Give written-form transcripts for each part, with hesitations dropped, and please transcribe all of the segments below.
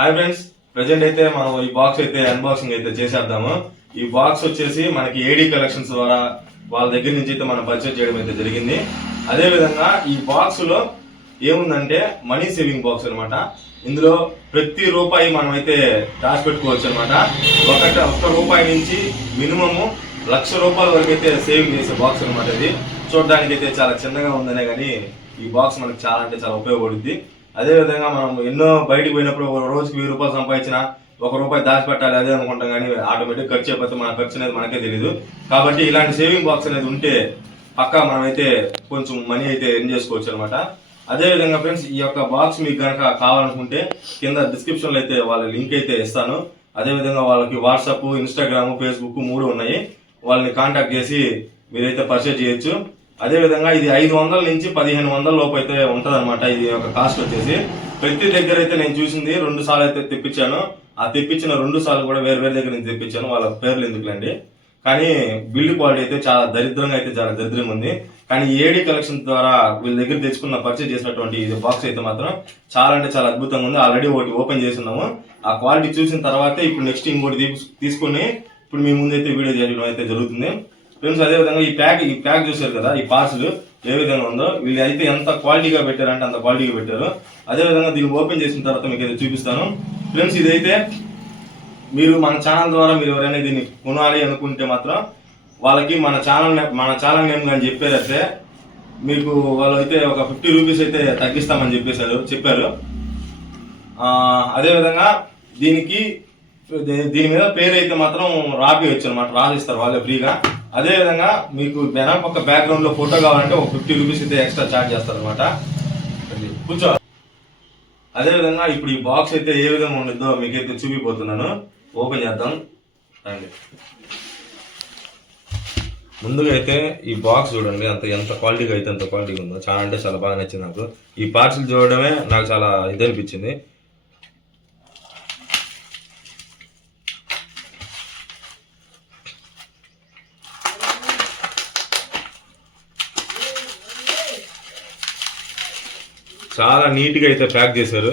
Hi friends, present అయితే మనం ఈ బాక్స్ అయితే అన్బాక్సింగ్ అయితే చేసేద్దాము. ఈ బాక్స్ వచ్చేసి మనకి ఏడీ కలెక్షన్స్ ద్వారా వాళ్ళ దగ్గర నుంచి అయితే మనం పర్చేజ్ చేయడం అయితే జరిగింది. అదే విధంగా ఈ బాక్స్ లో ఏముందంటే మనీ సేవింగ్ బాక్స్ అనమాట. ఇందులో ప్రతి రూపాయి మనం అయితే దాచిపెట్టుకోవచ్చు అనమాట. ఒక్క రూపాయి నుంచి మినిమము ₹1,00,000 వరకు అయితే సేవింగ్ చేసే బాక్స్ అనమాట. ఇది చూడడానికి అయితే చాలా చిన్నగా ఉందనే కానీ ఈ బాక్స్ మనకి చాలా అంటే చాలా ఉపయోగపడుద్ది. అదే విధంగా మనం ఎన్నో బయటకు పోయినప్పుడు రోజుకి ₹1000 సంపాదించిన ₹1 దాచిపెట్టాలి అదే అనుకుంటాం, కానీ ఆటోమేటిక్ ఖర్చు అయిపోతే మన ఖర్చు అనేది మనకే తెలియదు. కాబట్టి ఇలాంటి సేవింగ్ బాక్స్ అనేది ఉంటే పక్కా మనమైతే కొంచెం మనీ అయితే ఎర్న్ చేసుకోవచ్చు అనమాట. అదే విధంగా ఫ్రెండ్స్, ఈ యొక్క బాక్స్ మీకు కనుక కావాలనుకుంటే కింద డిస్క్రిప్షన్ లో అయితే వాళ్ళ లింక్ అయితే ఇస్తాను. అదే విధంగా వాళ్ళకి వాట్సాప్, ఇన్స్టాగ్రామ్, ఫేస్బుక్ 3 ఉన్నాయి. వాళ్ళని కాంటాక్ట్ చేసి మీరైతే పర్చేజ్ చేయొచ్చు. అదే విధంగా ఇది 500 నుంచి 1500 లోపు అయితే ఉంటది అనమాట. ఇది ఒక కాస్ట్ వచ్చేసి ప్రతి దగ్గర అయితే నేను చూసింది 2 సార్లు అయితే తెప్పించాను. ఆ తెప్పించిన 2 సార్లు కూడా వేరే దగ్గర నుంచి తెప్పించాను. వాళ్ళ పేర్లు ఎందుకులేండి, కానీ బిల్డ్ క్వాలిటీ అయితే చాలా దరిద్రంగా ఉంది. కానీ ఏడీ కలెక్షన్ ద్వారా వీళ్ళ దగ్గర తెచ్చుకున్న పర్చేజ్ చేసినటువంటి ఇది బాక్స్ అయితే మాత్రం చాలా అంటే చాలా అద్భుతంగా ఉంది. ఆల్రెడీ ఒకటి ఓపెన్ చేస్తున్నాము. ఆ క్వాలిటీ చూసిన తర్వాతే ఇప్పుడు నెక్స్ట్ ఇంకోటి తీసుకుని ఇప్పుడు మీ ముందు అయితే వీడియో చేయడం అయితే జరుగుతుంది ఫ్రెండ్స్. అదే విధంగా ఈ ప్యాక్ చూసారు కదా, ఈ పార్సల్ ఏ విధంగా ఉందో వీళ్ళు అయితే ఎంత క్వాలిటీగా పెట్టారంటే అంత క్వాలిటీగా పెట్టారు. అదే విధంగా దీన్ని ఓపెన్ చేసిన తర్వాత మీకు అయితే చూపిస్తాను ఫ్రెండ్స్. ఇదైతే మీరు మన ఛానల్ ద్వారా మీరు ఎవరైనా దీన్ని కొనాలి అనుకుంటే మాత్రం వాళ్ళకి మన ఛానల్ నేమ్ కానీ చెప్పారైతే మీకు వాళ్ళు అయితే ఒక ₹50 అయితే తగ్గిస్తామని చెప్పారు. అదే విధంగా దీని మీద పేరు అయితే మాత్రం రాపియచ్చు అనమాట, రాసిస్తారు వాళ్ళే ఫ్రీగా. అదే విధంగా మీకు వెనక ఒక బ్యాక్గ్రౌండ్ లో ఫోటో కావాలంటే ఒక ₹50 అయితే ఎక్స్ట్రా ఛార్జ్ చేస్తారు అనమాట. కూర్చో. అదే విధంగా ఇప్పుడు ఈ బాక్స్ అయితే ఏ విధంగా ఉండిద్దో మీకైతే చూపిపోతున్నాను. ఓపెన్ చేద్దాం అండి. ముందుగా అయితే ఈ బాక్స్ చూడండి, ఎంత క్వాలిటీగా అయితే అంత క్వాలిటీగా ఉందో. చాలా అంటే చాలా బాగా నచ్చింది నాకు. ఈ పార్సల్ చూడడమే నాకు చాలా ఇది అనిపించింది. చాలా నీట్గా అయితే ప్యాక్ చేశారు.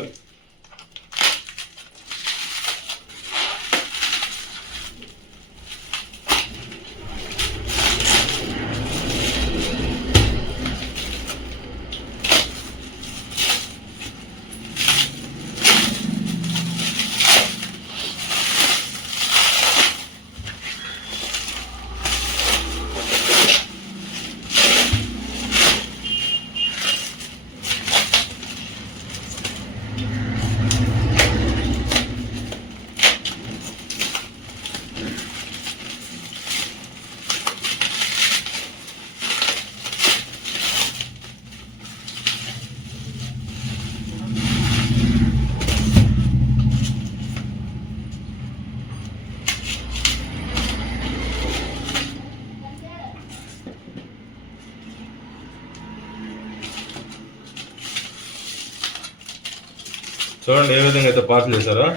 చూడండి ఏ విధంగా అయితే పార్సల్ చేశారో.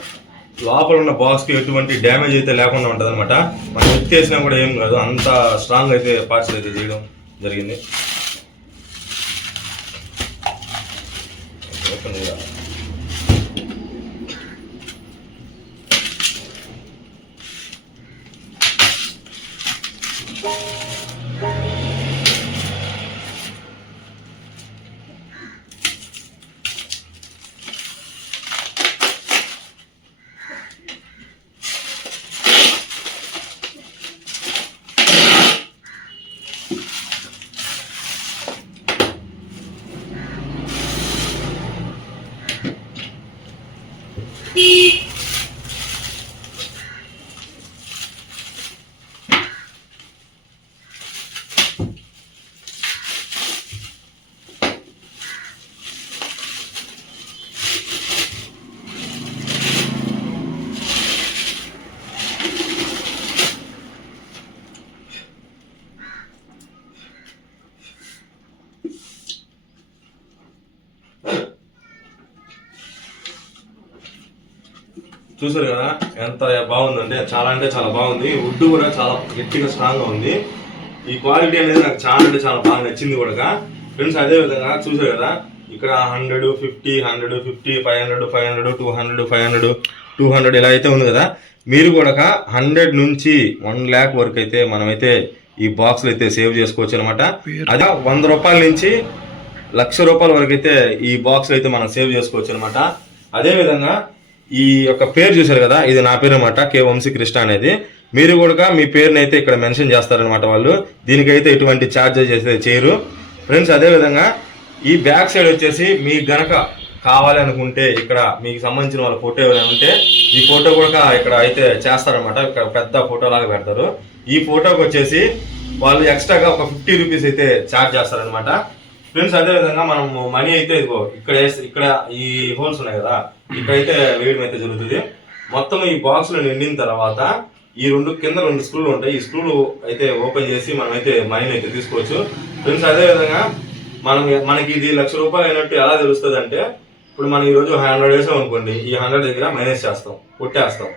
లోపల ఉన్న బాక్స్ కి ఎటువంటి డ్యామేజ్ అయితే లేకుండా ఉంటుంది అనమాట. మనం ఎత్తి వేసినా కూడా ఏం కాదు, అంత స్ట్రాంగ్ అయితే పార్సల్ అయితే చేయడం జరిగింది. ఓపెన్ కూడా చూసారు కదా ఎంత బాగుందంటే చాలా అంటే చాలా బాగుంది. వుడ్ కూడా చాలా గట్టిగా స్ట్రాంగ్ గా ఉంది. ఈ క్వాలిటీ అనేది నాకు చాలా అంటే చాలా బాగా నచ్చింది కూడా ఫ్రెండ్స్. అదే విధంగా చూసారు కదా ఇక్కడ 100, 50, 150, 500, 500, 200, 500, 200 ఇలా అయితే ఉంది కదా. మీరు కూడా 100 నుంచి 1 lakh వరకు అయితే మనమైతే ఈ బాక్స్లు అయితే సేవ్ చేసుకోవచ్చు అనమాట. అదే 100 రూపాయల నుంచి 1,00,000 రూపాయల వరకు అయితే ఈ బాక్స్ అయితే మనం సేవ్ చేసుకోవచ్చు అనమాట. అదే విధంగా ఈ యొక్క పేరు చూశారు కదా, ఇది నా పేరు అనమాట, కే వంశీ కృష్ణ అనేది. మీరు కూడా మీ పేరుని అయితే ఇక్కడ మెన్షన్ చేస్తారనమాట వాళ్ళు. దీనికైతే ఎటువంటి ఛార్జెస్ అయితే చేయరు ఫ్రెండ్స్. అదే విధంగా ఈ బ్యాక్ సైడ్ వచ్చేసి మీకు గనక కావాలి అనుకుంటే ఇక్కడ మీకు సంబంధించిన వాళ్ళ ఫోటో ఏమైనా ఉంటే ఈ ఫోటో కూడా ఇక్కడ అయితే చేస్తారనమాట. ఇక్కడ పెద్ద ఫోటో లాగా పెడతారు. ఈ ఫోటోకి వచ్చేసి వాళ్ళు ఎక్స్ట్రాగా ఒక 50 రూపీస్ అయితే ఛార్జ్ చేస్తారనమాట ఫ్రెండ్స్. అదే విధంగా మనం మనీ అయితే ఇదిగో ఇక్కడ ఈ హోల్స్ ఉన్నాయి కదా, ఇక్కడైతే వేయడం అయితే జరుగుతుంది. మొత్తం ఈ బాక్స్ లో నిండిన తర్వాత ఈ కింద 2 స్క్రూలు ఉంటాయి. ఈ స్క్రూలు అయితే ఓపెన్ చేసి మనం అయితే మనీని అయితే తీసుకోవచ్చు ఫ్రెండ్స్. అదే విధంగా మనకి ఇది 1,00,000 రూపాయలు అయినట్టు ఎలా తెలుస్తుంది అంటే, ఇప్పుడు మనం ఈ రోజు 100 వేసాం అనుకోండి, ఈ 100 దగ్గర మైనస్ చేస్తాం, కొట్టేస్తాం.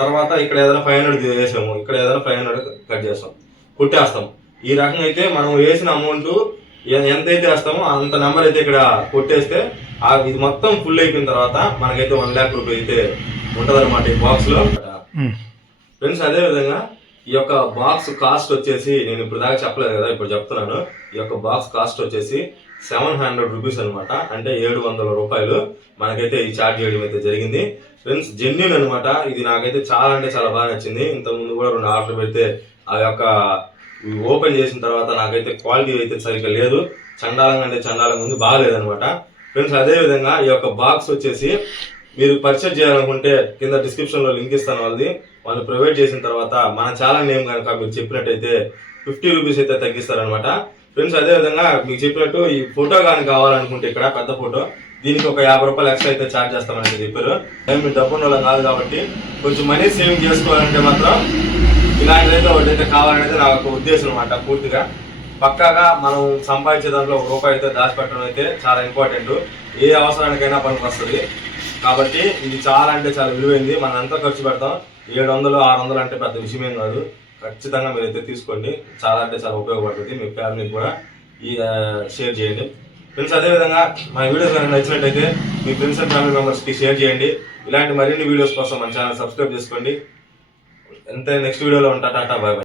తర్వాత ఇక్కడ ఏదైనా 500 వేసాము, ఇక్కడ ఏదైనా 500 కట్ చేస్తాం, కొట్టేస్తాం. ఈ రకంగా అయితే మనం వేసిన అమౌంట్ ఎంతైతే వేస్తామో అంత నెంబర్ అయితే ఇక్కడ కొట్టేస్తే ఇది మొత్తం ఫుల్ అయిపోయిన తర్వాత మనకైతే 1 lakh రూపాయలు అయితే ఉంటది అనమాట ఈ బాక్స్ లో ఫ్రెండ్స్. అదే విధంగా ఈ యొక్క బాక్స్ కాస్ట్ వచ్చేసి నేను ఇప్పుడు దాకా చెప్పలేదు కదా, ఇప్పుడు చెప్తున్నాను. ఈ యొక్క బాక్స్ కాస్ట్ వచ్చేసి 700 రూపీస్ అనమాట, అంటే 700 రూపాయలు మనకైతే ఈ ఛార్జ్ చేయడం అయితే జరిగింది ఫ్రెండ్స్. జెన్యూన్ అనమాట. ఇది నాకైతే చాలా అంటే చాలా బాగా నచ్చింది. ఇంతకుముందు కూడా 2 ఆర్డర్ పెడితే ఆ యొక్క ఓపెన్ చేసిన తర్వాత నాకైతే క్వాలిటీ అయితే సరిగ్గా లేదు, చండాలంగా అంటే చండాలంగా ఉంది, బాగాలేదనమాట ఫ్రెండ్స్. అదే విధంగా ఈ యొక్క బాక్స్ వచ్చేసి మీరు పర్చేజ్ చేయాలనుకుంటే కింద డిస్క్రిప్షన్ లో లింక్ ఇస్తాను వాళ్ళది. వాళ్ళు ప్రొవైడ్ చేసిన తర్వాత మన ఛానల్ నేమ్ కనుక మీరు చెప్పినట్టయితే 50 రూపీస్ అయితే తగ్గిస్తారనమాట ఫ్రెండ్స్. అదే విధంగా మీకు చెప్పినట్టు ఈ ఫోటో కానీ కావాలనుకుంటే ఇక్కడ పెద్ద ఫోటో, దీనికి ఒక 50 రూపాయలు ఎక్స్ట్రా అయితే ఛార్జ్ చేస్తామని చెప్పారు. మీరు డబ్బు ఉండడం కాదు కాబట్టి కొంచెం మనీ సేవింగ్ చేసుకోవాలంటే మాత్రం ఇలాంటిదైతే ఒకటైతే కావాలనేది నా ఒక ఉద్దేశం అనమాట. పూర్తిగా పక్కాగా మనం సంపాదించే దాంట్లో 1 రూపాయి అయితే దాచిపెట్టడం అయితే చాలా ఇంపార్టెంట్. ఏ అవసరానికైనా పనికి వస్తుంది కాబట్టి ఇది చాలా అంటే చాలా విలువైంది. మనం ఎంత ఖర్చు పెడతాం, 700, 600 అంటే పెద్ద విషయమేం కాదు. ఖచ్చితంగా మీరైతే తీసుకోండి, చాలా అంటే చాలా ఉపయోగపడుతుంది. మీ ఫ్యామిలీకి కూడా షేర్ చేయండి ఫ్రెండ్స్. అదేవిధంగా మా వీడియోస్ కనుక నచ్చినట్టయితే మీ ఫ్రెండ్స్ అండ్ ఫ్యామిలీ మెంబర్స్కి షేర్ చేయండి. ఇలాంటి మరిన్ని వీడియోస్ కోసం మన ఛానల్ సబ్స్క్రైబ్ చేసుకోండి. నెక్స్ట్ వీడియోలో ఉంటా. Tata, bye bye.